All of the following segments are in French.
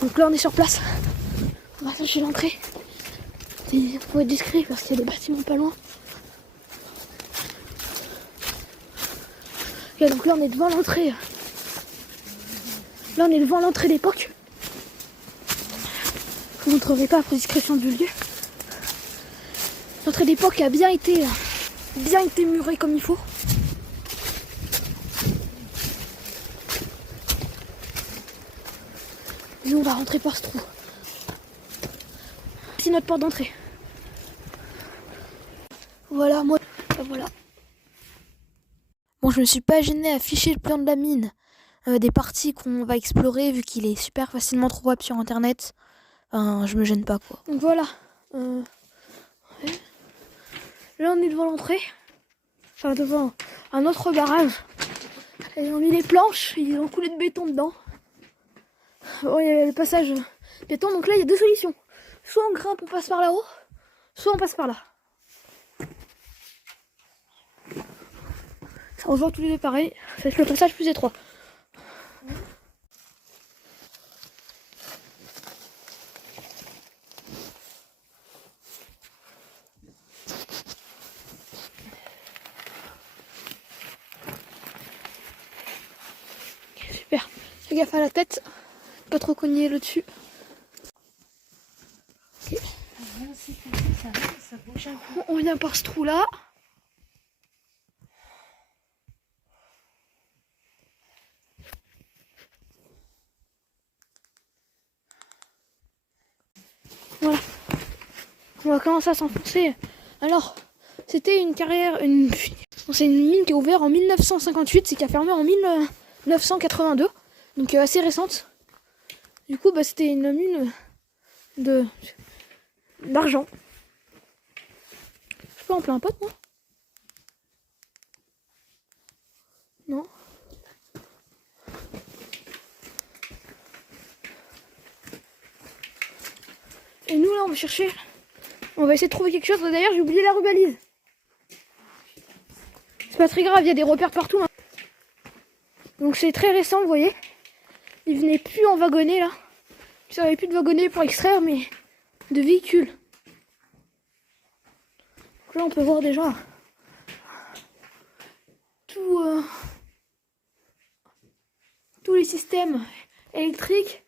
Donc là on est sur place. On va chercher l'entrée. Il faut être discret parce qu'il y a des bâtiments pas loin. Ok, donc là on est devant l'entrée. Là on est devant l'entrée d'époque. Je vous montrerai pas pour discrétion du lieu. L'entrée d'époque a bien été murée comme il faut. Nous on va rentrer par ce trou. C'est notre porte d'entrée. Voilà, moi. Voilà. Bon, je me suis pas gênée à afficher le plan de la mine. Des parties qu'on va explorer vu qu'il est super facilement trouvable sur internet. Enfin, je me gêne pas quoi. Donc voilà. Ouais. Là on est devant l'entrée. Enfin devant un autre barrage. Ils ont mis les planches, ils ont coulé de béton dedans. Bon, il y a le passage béton, donc là il y a deux solutions. Soit on grimpe, on passe par là-haut, soit on passe par là. Ça rejoint tous les deux pareil, ça va être le passage plus étroit. Okay, super, fais gaffe à la tête, pas trop cogner le dessus. Okay. On vient par ce trou là. Voilà. On va commencer à s'enfoncer. Alors, c'était une carrière, c'est une mine qui est ouverte en 1958, c'est qui a fermé en 1982, donc assez récente. Du coup, bah, c'était une mine d'argent. Je peux en plein pote, moi? Non. Et nous là, on va chercher. On va essayer de trouver quelque chose. D'ailleurs, j'ai oublié la rubalise. C'est pas très grave, il y a des repères partout. Hein. Donc c'est très récent, vous voyez. Ils venaient plus en wagonnet là. Ils servaient plus de wagonnet pour extraire, mais de véhicules. Donc là, on peut voir déjà tous les systèmes électriques,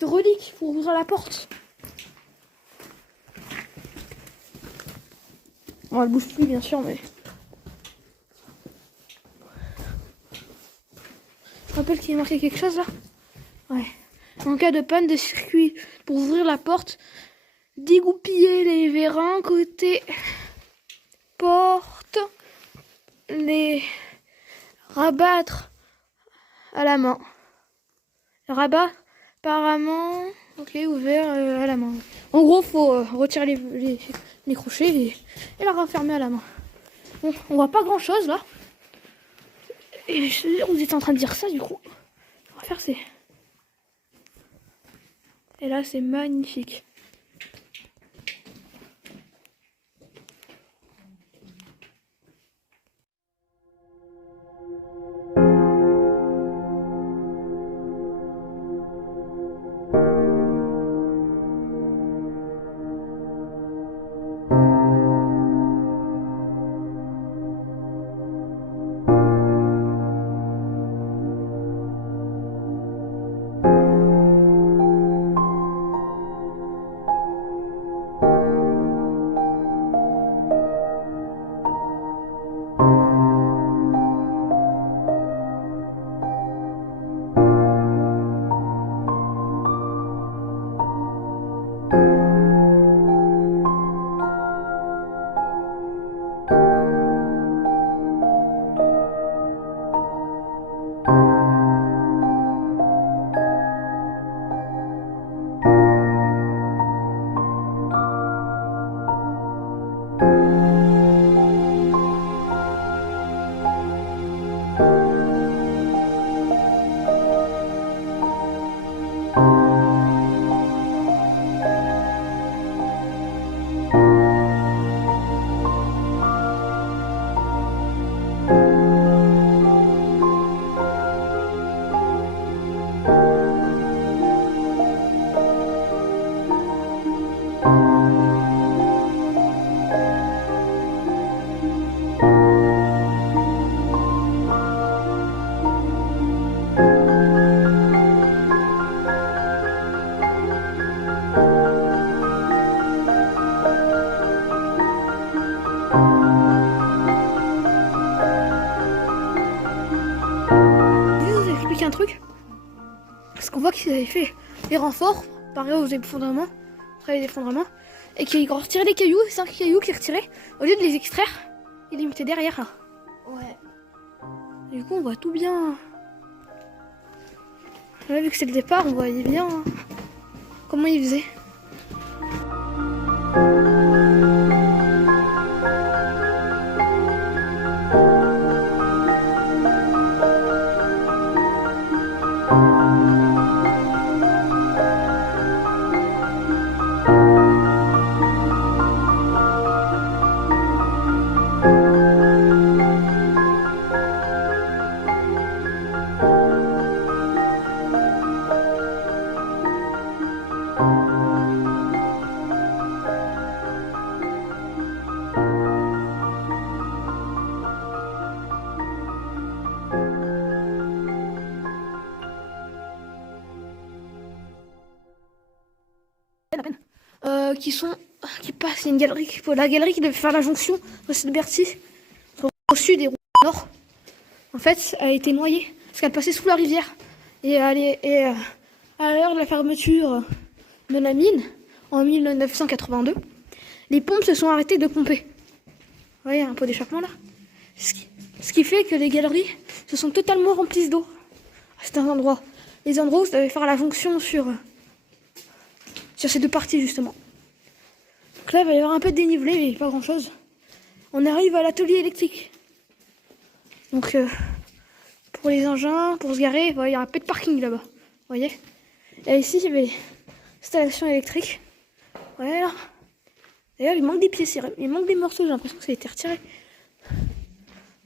hydrauliques pour ouvrir la porte. Bon, elle bouge plus bien sûr, mais... Je rappelle qu'il est marqué quelque chose là. Ouais. En cas de panne de circuit, pour ouvrir la porte, dégoupiller les vérins côté porte, les rabattre à la main. Rabat par la main, ok, ouvert à la main. En gros, faut retirer les crochets et la refermer à la main. Bon, on voit pas grand chose là. Et vous êtes en train de dire ça du coup. On va faire c'est. Et là, c'est magnifique. Parce qu'on voit qu'ils avaient fait des renforts, pareil aux effondrements, après les effondrements, et qu'ils retiraient des cailloux, 5 cailloux qu'ils retiraient, au lieu de les extraire, ils les mettaient derrière là. Ouais. Du coup on voit tout bien. Là vu que c'est le départ, on voyait bien comment ils faisaient. Qui passe, il y a une galerie, la galerie qui devait faire la jonction de Bercy au sud et au nord. En fait, elle a été noyée parce qu'elle passait sous la rivière et à l'heure de la fermeture de la mine en 1982, les pompes se sont arrêtées de pomper. Vous voyez un peu d'échappement là. Ce qui fait que les galeries se sont totalement remplies d'eau à certains endroits. Les endroits où ça devait faire la jonction sur ces deux parties justement. Donc là, il va y avoir un peu de dénivelé, mais pas grand chose. On arrive à l'atelier électrique. Donc, pour les engins, pour se garer, il y a un peu de parking là-bas. Vous voyez? Et ici, il y avait l'installation électrique. Voilà. D'ailleurs, il manque des pièces, il manque des morceaux, j'ai l'impression que ça a été retiré.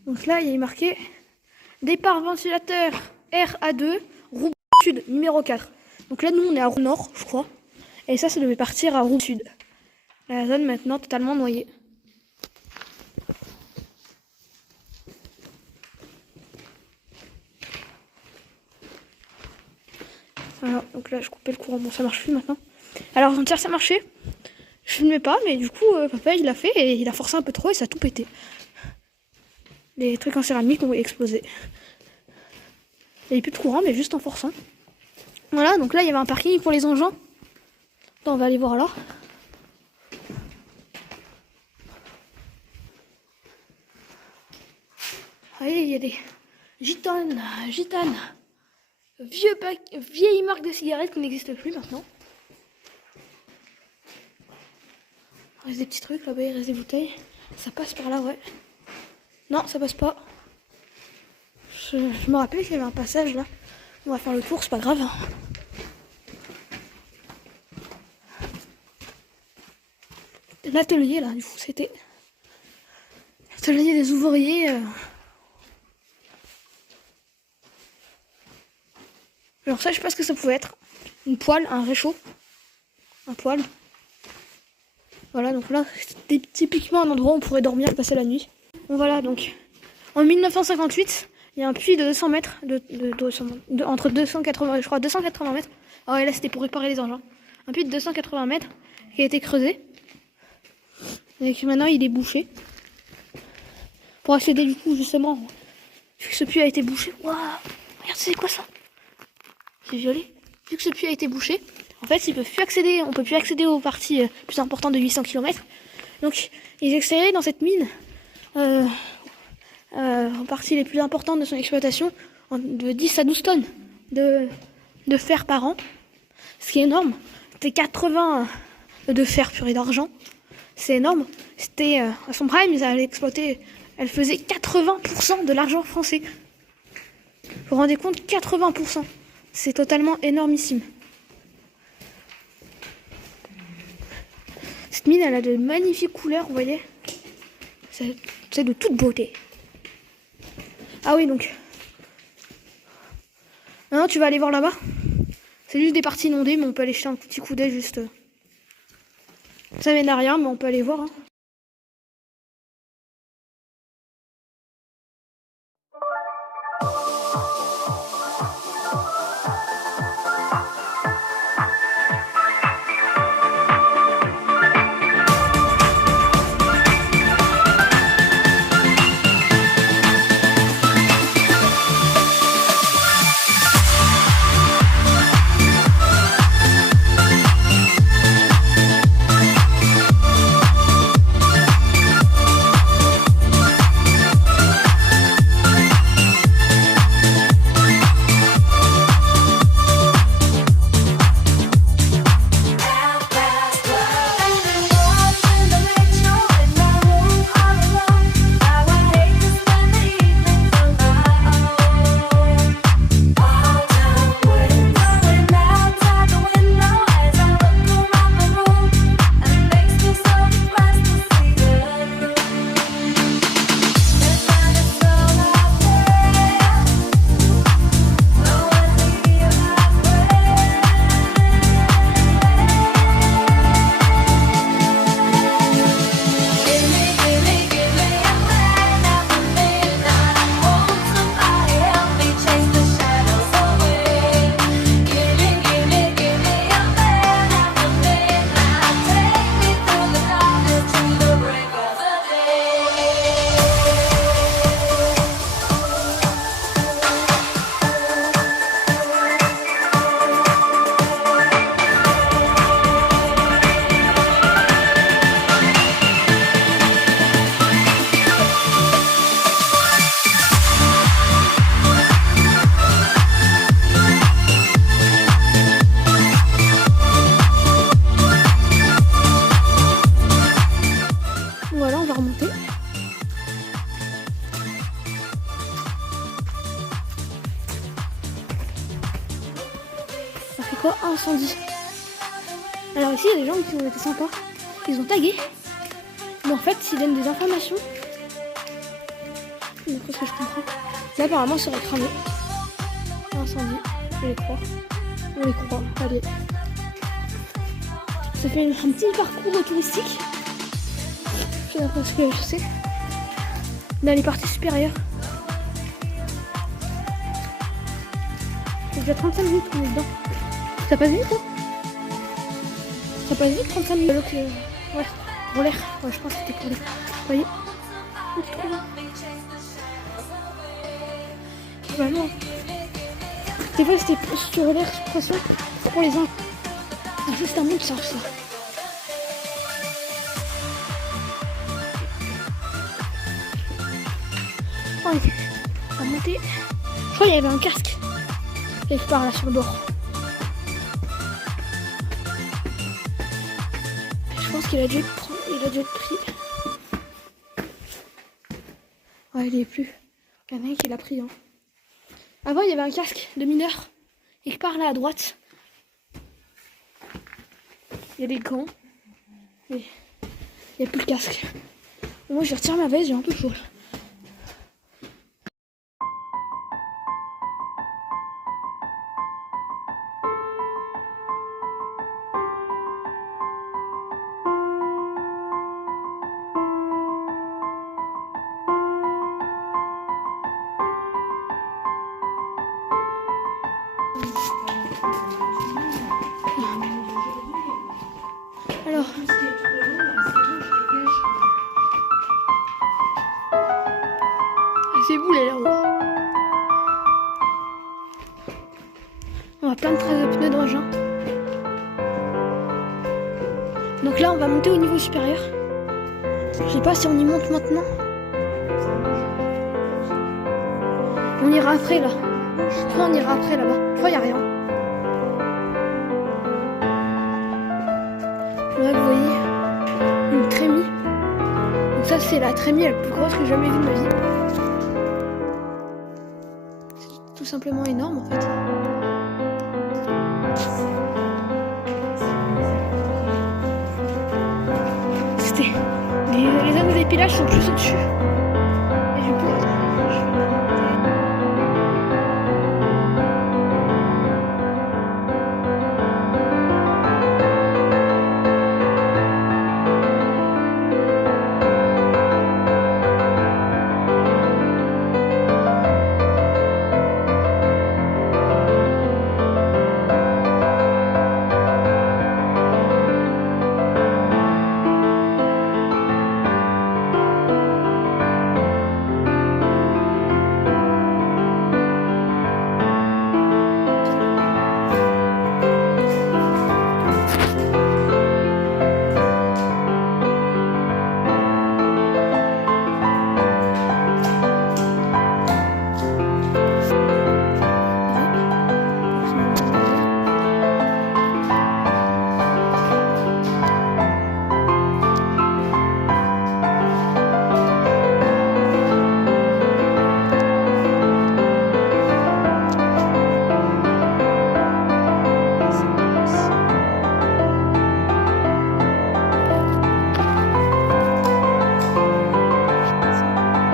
Donc là, il est marqué départ ventilateur RA2, roue sud, numéro 4. Donc là, nous, on est à roue nord, je crois. Et ça devait partir à roue sud. La zone maintenant totalement noyée. Voilà, donc là je coupais le courant, bon ça marche plus maintenant. Alors avant-hier ça marchait, je filmais pas, mais du coup papa il l'a fait et il a forcé un peu trop et ça a tout pété. Les trucs en céramique ont explosé. Il n'y avait plus de courant mais juste en forçant. Voilà, donc là il y avait un parking pour les engins. Attends, on va aller voir là. Voyez, il y a des gitanes, vieilles marques de cigarettes qui n'existent plus maintenant. Il reste des petits trucs là-bas, il reste des bouteilles. Ça passe par là, ouais. Non, ça passe pas. Je me rappelle qu'il y avait un passage là. On va faire le tour, c'est pas grave. L'atelier là, du coup, c'était l'atelier des ouvriers. Alors ça, je sais pas ce que ça pouvait être. Une poêle, un réchaud. Un poêle. Voilà, donc là, c'était typiquement un endroit où on pourrait dormir, passer la nuit. Bon voilà, donc en 1958, il y a un puits de 200 mètres, entre 280, je crois 280 mètres. Ah ouais, là c'était pour réparer les engins. Un puits de 280 mètres qui a été creusé. Et que maintenant il est bouché. Pour accéder du coup justement, vu que ce puits a été bouché. Waouh, regarde, c'est quoi ça? C'est violet. Vu que ce puits a été bouché, en fait, on peut plus accéder aux parties plus importantes de 800 km. Donc, ils extrairaient dans cette mine, aux parties les plus importantes de son exploitation, de 10 à 12 tonnes de fer par an. Ce qui est énorme. C'était 80 de fer puré d'argent. C'est énorme. C'était, à son prime, elle faisait 80% de l'argent français. Vous vous rendez compte, 80%. C'est totalement énormissime. Cette mine, elle a de magnifiques couleurs, vous voyez. C'est de toute beauté. Ah oui, donc. Maintenant, tu vas aller voir là-bas. C'est juste des parties inondées, mais on peut aller jeter un petit coup d'œil juste. Ça mène à rien, mais on peut aller voir. Hein. C'est quoi incendie? Alors ici il y a des gens qui ont été sympas. Ils ont tagué. Mais en fait ils donnent des informations. D'après ce que je comprends. Là apparemment ça aurait cramé. Incendie, je les crois. On les croit, allez. Ça fait un petit parcours touristique. D'après ce que je sais. Dans les parties supérieures. C'est déjà 35 minutes qu'on est dedans. Ça passe vite, hein? Ça passe vite 35 minutes. Ouais, pour l'air. Ouais, je pense que c'était pour l'air. Vous voyez? C'est trop bien. Bah non. Des fois c'était sur l'air sous pression pour les uns. En fait c'est un monde ça. Oh, on va monter. Je crois qu'il y avait un casque quelque part là sur le bord. Je pense qu'il a dû être pris. Ouais, il est plus. Il y en a un qui l'a pris. Hein. Avant, il y avait un casque de mineur. Quelque part là à droite. Il y a des gants. Mais il n'y a plus le casque. Moi, je retire ma veste, j'ai un peu chaud là. Alors, c'est vous là-haut. On a plein de traces de pneus d'engin. Donc là, on va monter au niveau supérieur. Je sais pas si on y monte maintenant. On ira après là. Je crois on ira après là-bas. Je crois qu'il n'y a rien. Là, vous voyez une trémie. Donc ça, c'est la trémie la plus grosse que j'ai jamais vue de ma vie. C'est tout simplement énorme en fait. C'était... Les zones d'épilage sont plus au-dessus. Et du coup,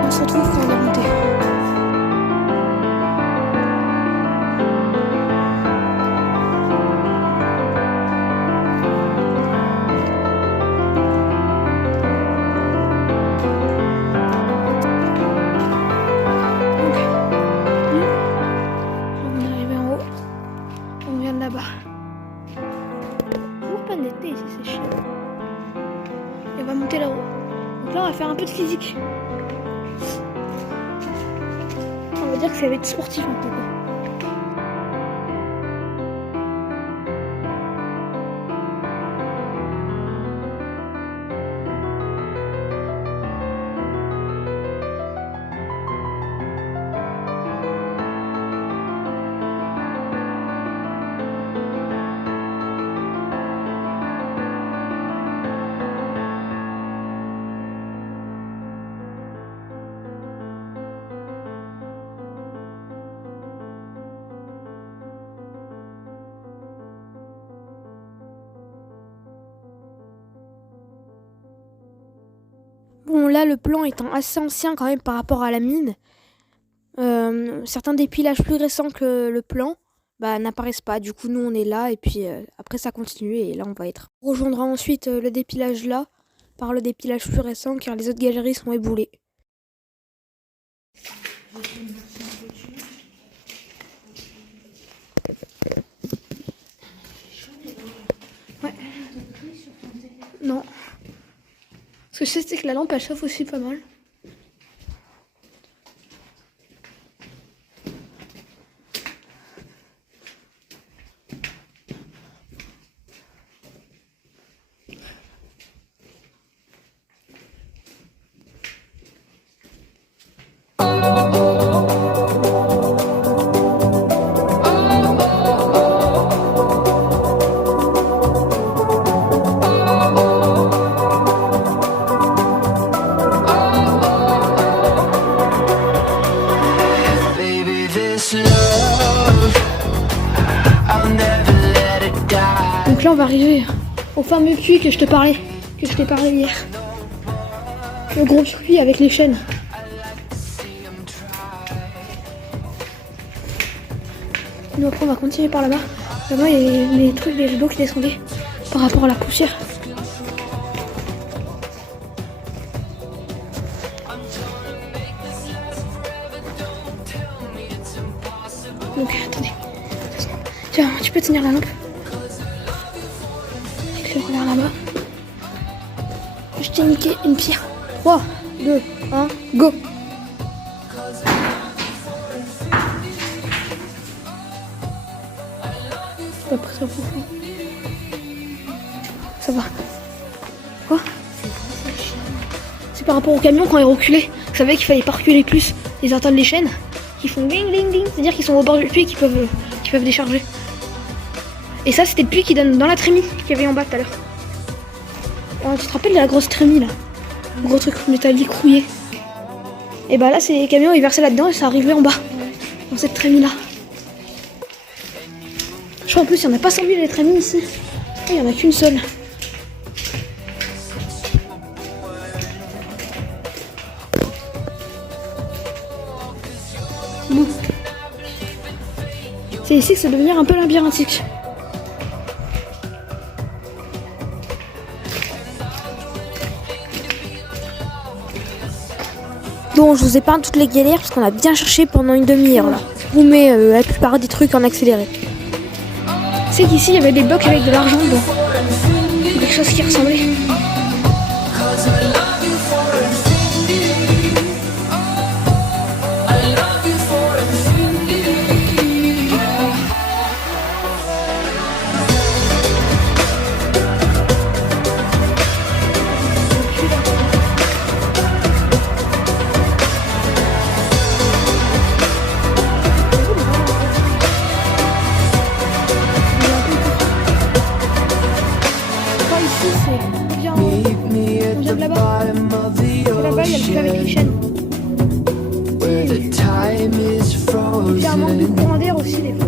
on se retrouve quand on est remonté. On est arrivé en haut. On vient de là-bas. Toujours pas d'été ici, c'est chiant. Et on va monter là-haut. Donc là, on va faire un peu de physique. On va dire que ça va être sportif un peu. Bon, là, le plan étant assez ancien quand même par rapport à la mine, certains dépilages plus récents que le plan n'apparaissent pas. Du coup, nous, on est là et puis après, ça continue et là, on va être. On rejoindra ensuite le dépilage là par le dépilage plus récent car les autres galeries sont éboulées. Ouais. Non. Ce que je sais, c'est que la lampe, elle chauffe aussi pas mal. Donc là on va arriver au fameux puits que je t'ai parlé hier. Le gros puits avec les chaînes. Nous après on va continuer par là-bas. Là-bas il y a les trucs, les rideaux qui descendaient par rapport à la poussière. Donc attendez. Tiens, tu peux tenir la lampe. Vers là-bas. Je t'ai niqué une pierre. 3, 2, 1, go! Pas pris ça profond. Ça va. Quoi? C'est par rapport au camion quand il reculait. Vous savez qu'il fallait pas reculer plus. Ils entendent les chaînes qui font ding ding ding. C'est-à-dire qu'ils sont au bord du puits et qui peuvent décharger. Et ça, c'était le puits qui donne dans la trémie qu'il y avait en bas tout à l'heure. Tu te rappelles de la grosse trémie là? Le gros truc métallique rouillé. Et bah là, c'est les camions, ils versaient là-dedans et ça arrivait en bas. Dans cette trémie là. Je crois en plus, il n'y en a pas 100 000 les trémies ici. Il n'y en a qu'une seule. Bon. C'est ici que ça va devenir un peu labyrinthique. Bon, je vous épargne toutes les galères parce qu'on a bien cherché pendant une demi-heure là. Je vous mets la plupart des trucs en accéléré. C'est qu'ici il y avait des blocs avec de l'argent dedans. Quelque chose qui ressemblait. Là-bas, il y a le truc avec les chaînes. Il y a un manque de courant d'air aussi, des fois.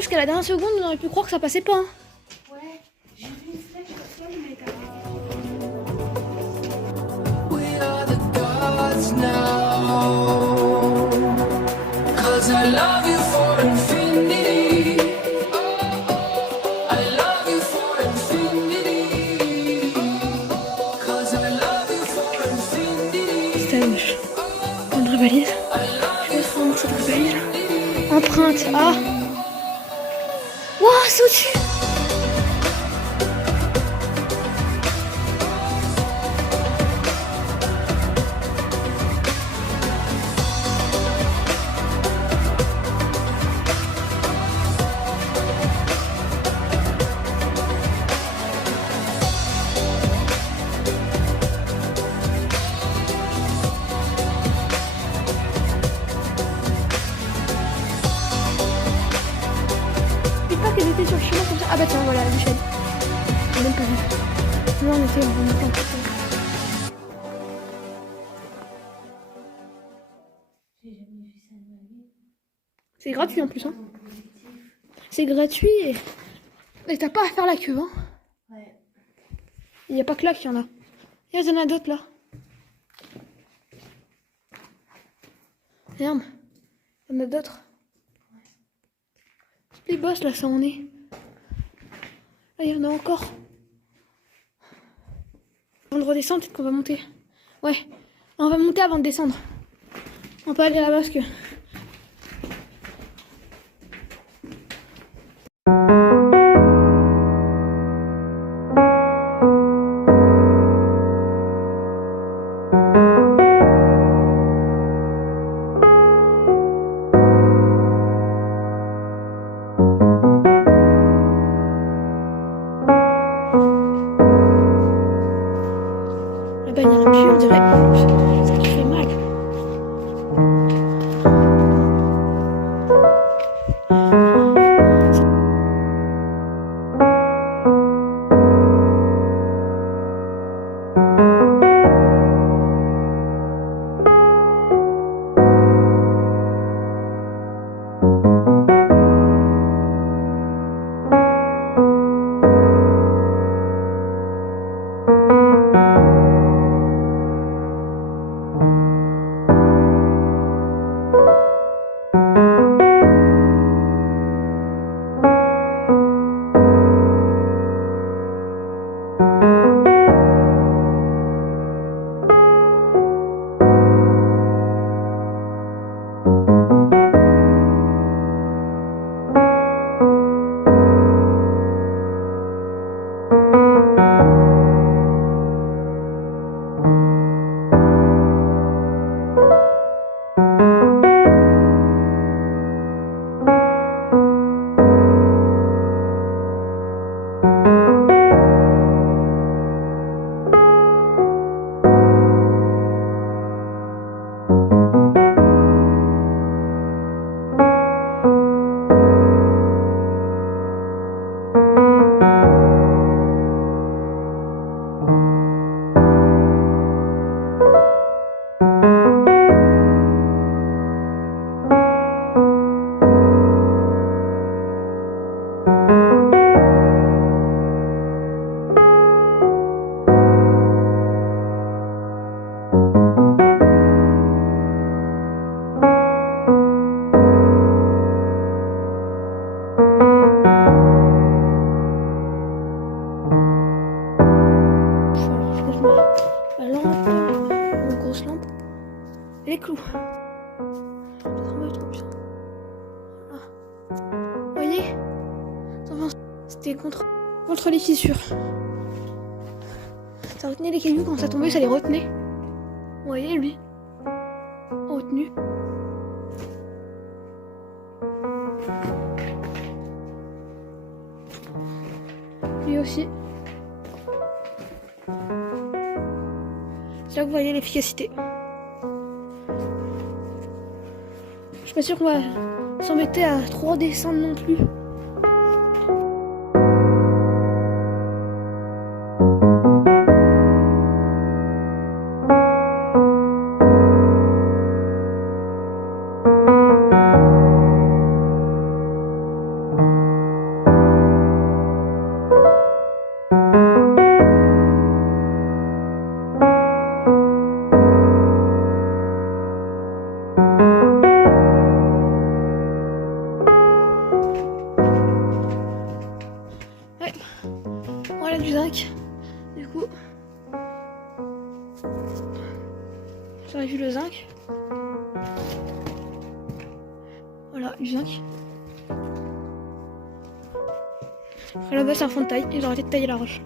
Jusqu'à la dernière seconde, on aurait pu croire que ça passait pas. Hein. Ouais, j'ai vu une flèche comme ça, mais We are the gods now, 'cause I love you for infinity. Une balise. Je vais prendre cette balise. Empreinte. Ah. Waouh, c'est au-dessus. Qu'elle était sur le chemin comme ça. Ah bah tiens, voilà, Michel. J'ai même pas vu. Moi, on était en train. C'est gratuit en plus, hein. C'est gratuit et t'as pas à faire la queue, hein. Ouais. Il n'y a pas que là qu'il y en a. Il y en a d'autres là. Regarde. Il y en a d'autres. Les bosses là, ça en est. Là, il y en a encore. Avant de redescendre, peut-être qu'on va monter. Ouais, on va monter avant de descendre. On peut aller là-bas parce que... Là-bas, il y a un puits, on dirait. Ça qui fait mal. Et les clous. Vous voyez? C'était contre les fissures. Ça retenait les cailloux, quand ça tombait, ça les retenait. Vous voyez, lui? Retenu. Lui aussi. C'est là que vous voyez l'efficacité. Je suis pas sûre qu'on va s'embêter à trop descendre non plus. de zinc. Voilà, du zinc. Après là-bas c'est un fond de taille, ils ont arrêté de tailler la roche.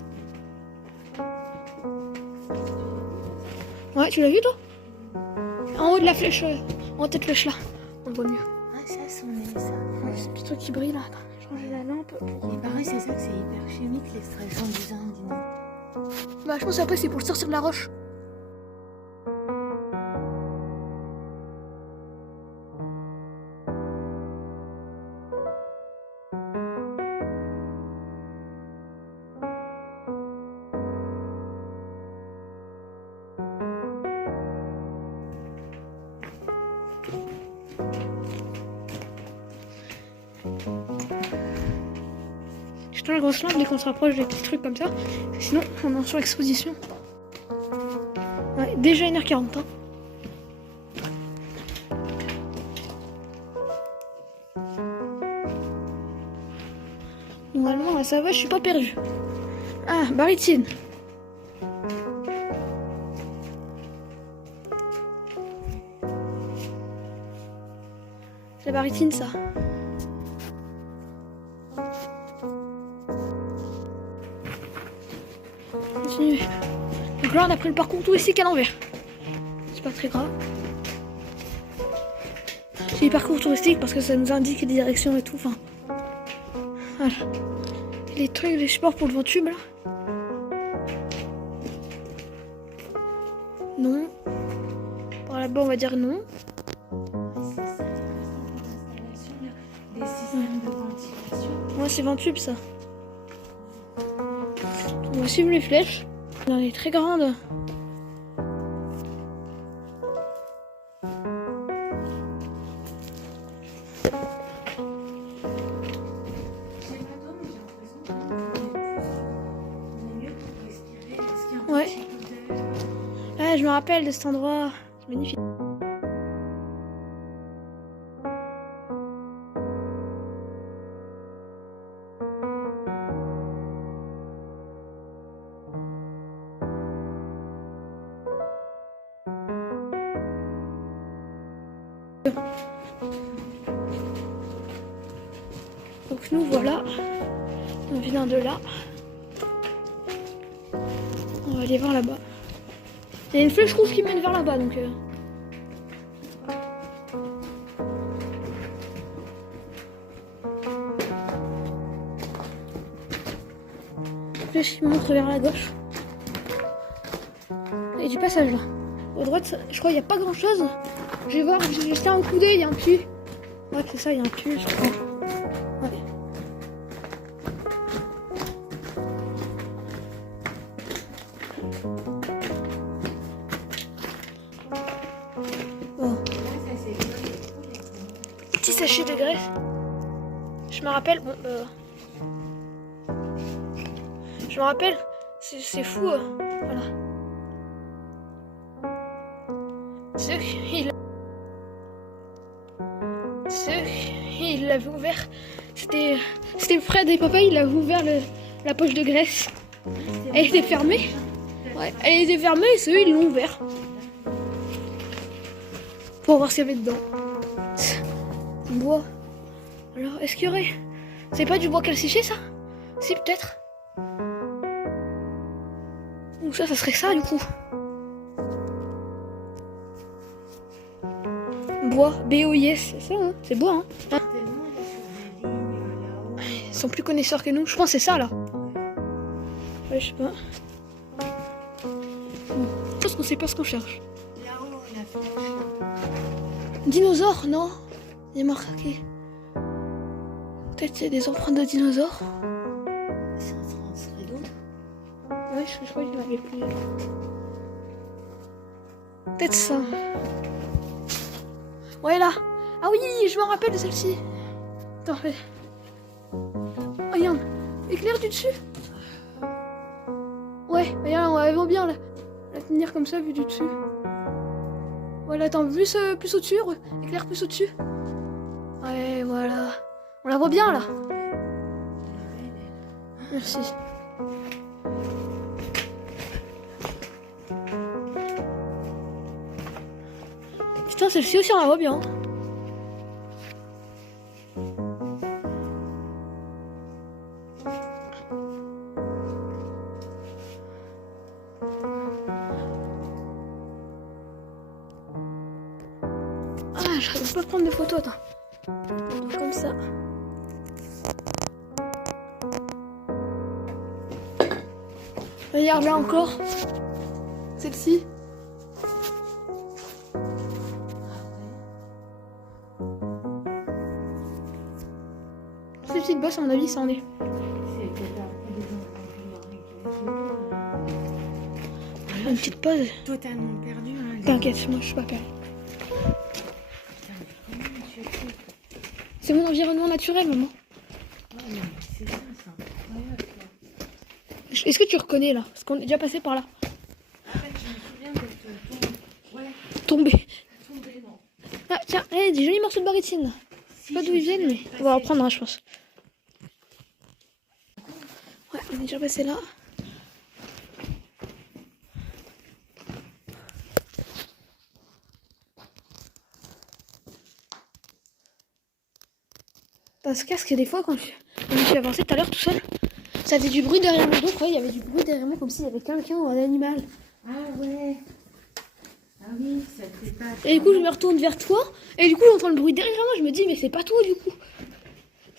Ouais, tu l'as vu toi? En haut de la flèche, en tête flèche là, on le voit mieux. Ah ça, c'est ça. Ouais, ce petit truc qui brille là, attends, changer la lampe. Il paraît c'est ça que c'est hyper chimique l'extraction du zinc, dis donc. Bah je pense après c'est pour le sortir de la roche. Je tends la grosse lampe dès qu'on se rapproche des petits trucs comme ça. Sinon, on est sur l'exposition. Ouais, déjà 1h40. Hein. Normalement, là, ça va, je suis pas perdu. Ah, barytine. C'est la barytine, ça. Continue. Donc là, on a pris le parcours touristique à l'envers. C'est pas très grave. C'est le parcours touristique parce que ça nous indique les directions et tout. Enfin, voilà. Et les trucs, les supports pour le vent tube là. Non. Par là-bas, on va dire non. C'est ça, l'installation des systèmes de ventilation. Ouais, c'est vent tube ça. On va suivre les flèches. Elle est très grande. Ouais. Ouais, je me rappelle de cet endroit. C'est magnifique. Donc nous voilà, on vient de là. On va aller voir là-bas. Il y a une flèche rouge qui mène vers là-bas donc. Flèche qui montre vers la gauche. Et du passage là. À droite, je crois qu'il n'y a pas grand chose. Je vais voir, j'ai jeté un coup d'œil, il y a un puits. Ouais, c'est ça, il y a un puits, je crois. Ouais. Bon. Petit sachet de graisse. Je me rappelle, bon, je me rappelle, c'est fou, voilà. Il l'avait ouvert. C'était Fred et papa, il avait ouvert la poche de graisse. Elle était fermée. Ouais, elle était fermée et ceux ils l'ont ouvert. Pour voir ce qu'il y avait dedans. Bois. Alors, est-ce qu'il y aurait... C'est pas du bois calcifié ça? Si, peut-être. Ou ça serait ça du coup. Bois, B-O-I-S, c'est ça, hein, c'est bois, hein. Ils sont plus connaisseurs que nous, je pense que c'est ça là. Ouais, je sais pas. Bon, je pense qu'on sait pas ce qu'on cherche. Dinosaures, non? Il est marqué. Peut-être qu'il y a des empreintes de dinosaures. Ça en serait d'autres. Ouais, je crois qu'il y en avait plus. Peut-être ça. Ouais, là. Ah oui, je me rappelle de celle-ci. Attends, fais. Oh, regarde. Éclair du dessus. Ouais, regarde, on va bien la tenir comme ça, vu du dessus. Voilà, attends, plus au-dessus. Éclair plus au-dessus. Ouais, voilà. On la voit bien, là. Merci. Putain, celle-ci aussi, on la voit bien. Ah, j'arrive pas à prendre de photos, attends. Comme ça. Regarde là encore. Celle-ci. Ces petites bosses, à mon avis, ça en est. Une petite pause. Totalement perdu. Hein, T'inquiète, moi je suis pas perdue. C'est mon environnement naturel, maman. Ouais, non, c'est ça, c'est incroyable. Est-ce que tu reconnais là? Parce qu'on est déjà passé par là. En fait, je me souviens d'être Tombé. tombée, non. Ah tiens, des jolis morceaux de barytine. Je sais pas d'où ils viennent, mais on va en prendre un, je pense. Ouais, on est déjà passé là. Parce que des fois, quand je suis avancé tout à l'heure tout seul, ça faisait du bruit derrière moi. Donc, ouais, il y avait du bruit derrière moi comme s'il y avait quelqu'un ou un animal. Ah ouais. Ah oui, ça fait pas. Et du coup, je me retourne vers toi. Et du coup, j'entends le bruit derrière moi. Je me dis, mais c'est pas toi du coup.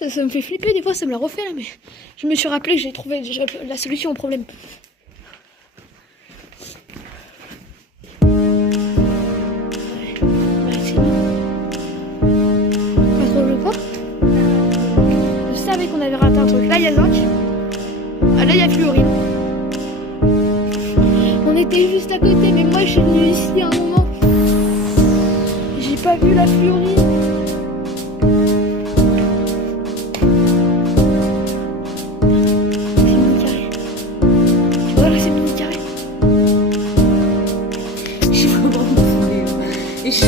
Ça me fait flipper des fois, ça me l'a refait là. Mais je me suis rappelé que j'ai trouvé déjà la solution au problème. Ouais, c'est bon. Pas trop le quoi? Je savais qu'on avait raté un truc. Là, il y a Zinc. Ah, là, il y a Fluorine. On était juste à côté, mais moi, je suis venue ici à un moment. J'ai pas vu la Fluorine. C'est mini carré. Tu vois, là, c'est mini carré. J'ai vraiment bouffé. Et je.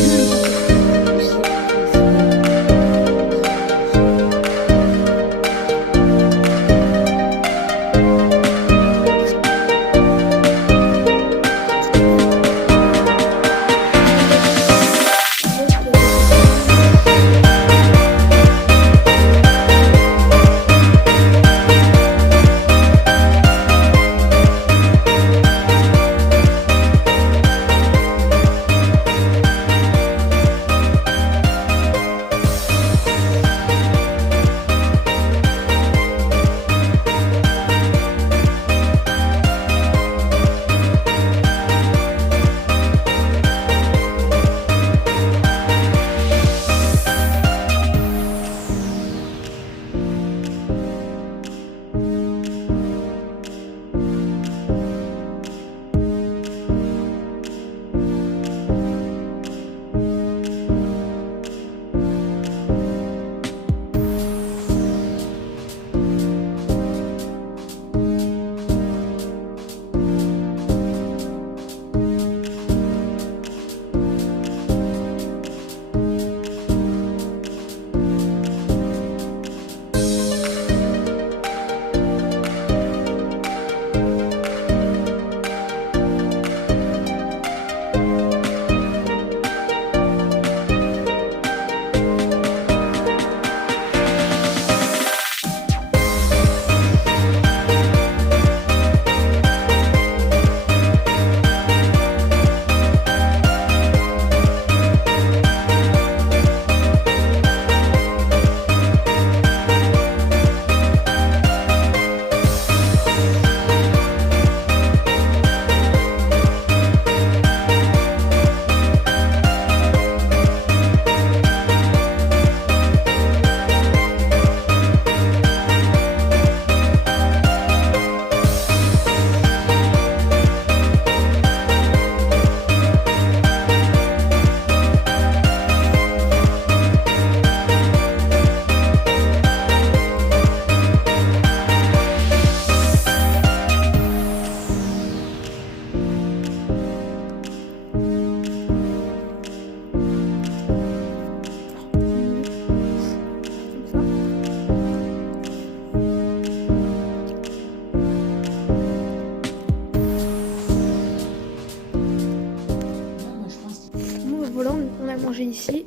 ranger ici.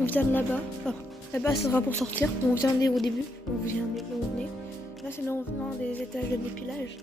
On vient de là-bas. Enfin, là-bas, ça sera pour sortir. On vient au début. On vient où on venait. Là, c'est l'un des étages de dépilage.